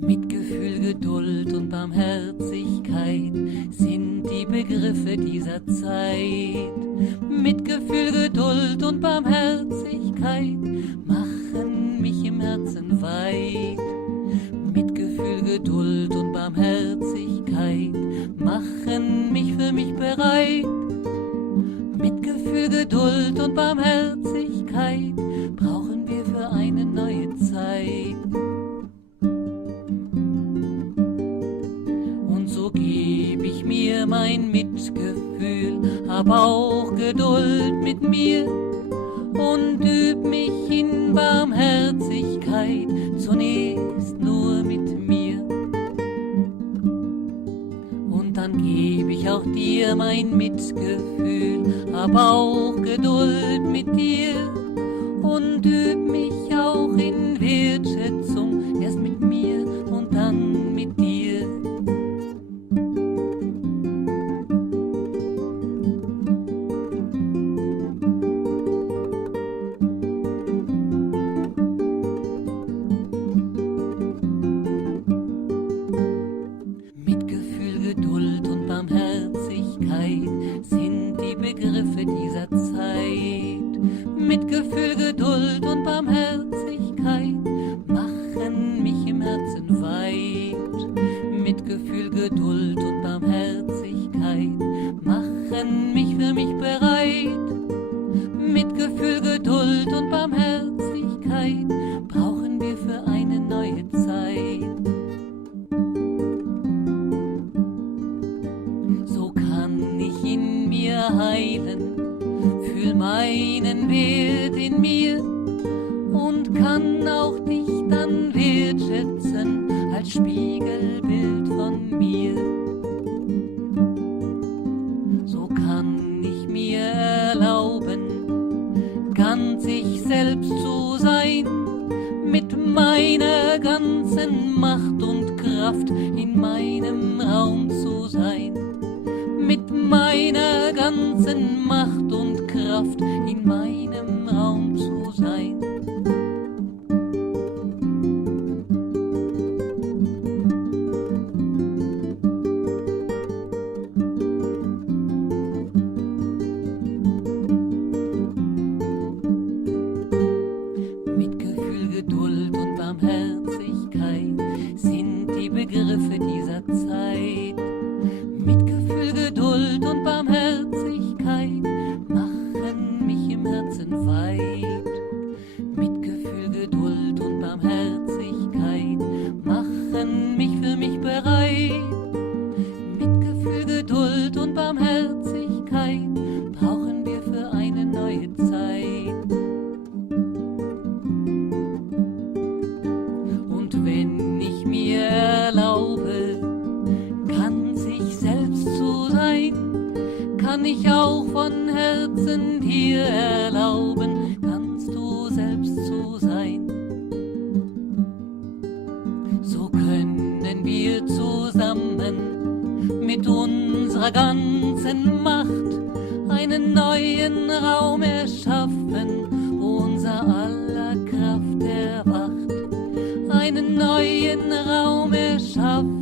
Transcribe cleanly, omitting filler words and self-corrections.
Mitgefühl, Geduld und Barmherzigkeit sind die Begriffe dieser Zeit. Mitgefühl, Geduld und Barmherzigkeit machen mich im Herzen weit. Mitgefühl, Geduld und Barmherzigkeit machen mich für mich bereit. Mitgefühl, Geduld und Barmherzigkeit brauchen wir für eine neue Zeit. Und so geb ich mir mein Mitgefühl, hab auch Geduld mit mir und üb mich in Barmherzigkeit, zunächst nur mit mir. Und dann geb ich auch dir mein Mitgefühl, hab auch Geduld mit dir und üb mich auch in Wertschätzung, erst mit mir und dann mit dir. Geduld und Barmherzigkeit sind die Begriffe dieser Zeit. Mitgefühl, Geduld und Barmherzigkeit machen mich im Herzen weit. Mitgefühl, Geduld und Barmherzigkeit machen mich für mich bereit. Mitgefühl, Geduld und Barmherzigkeit brauchen wir für eine neue Zeit. Heilen, fühl meinen Wert in mir und kann auch dich dann wertschätzen als Spiegelbild von mir. So kann ich mir erlauben, ganz ich selbst zu sein, mit meiner ganzen Macht und Kraft in meinem Raum zu sein. Mit meiner ganzen Macht und Kraft in meinem Raum zu sein. Mitgefühl, Geduld und Barmherzigkeit sind die Begriffe dieser Zeit. Mitgefühl, Geduld und Barmherzigkeit machen mich im Herzen weit. Mitgefühl, Geduld und Barmherzigkeit machen mich für mich bereit. Mitgefühl, Geduld und Barmherzigkeit brauchen wir für eine neue Zeit. Und wenn ich mir erlaube, kann ich auch von Herzen dir erlauben, kannst du selbst zu sein. So können wir zusammen mit unserer ganzen Macht einen neuen Raum erschaffen, wo unser aller Kraft erwacht. Einen neuen Raum erschaffen,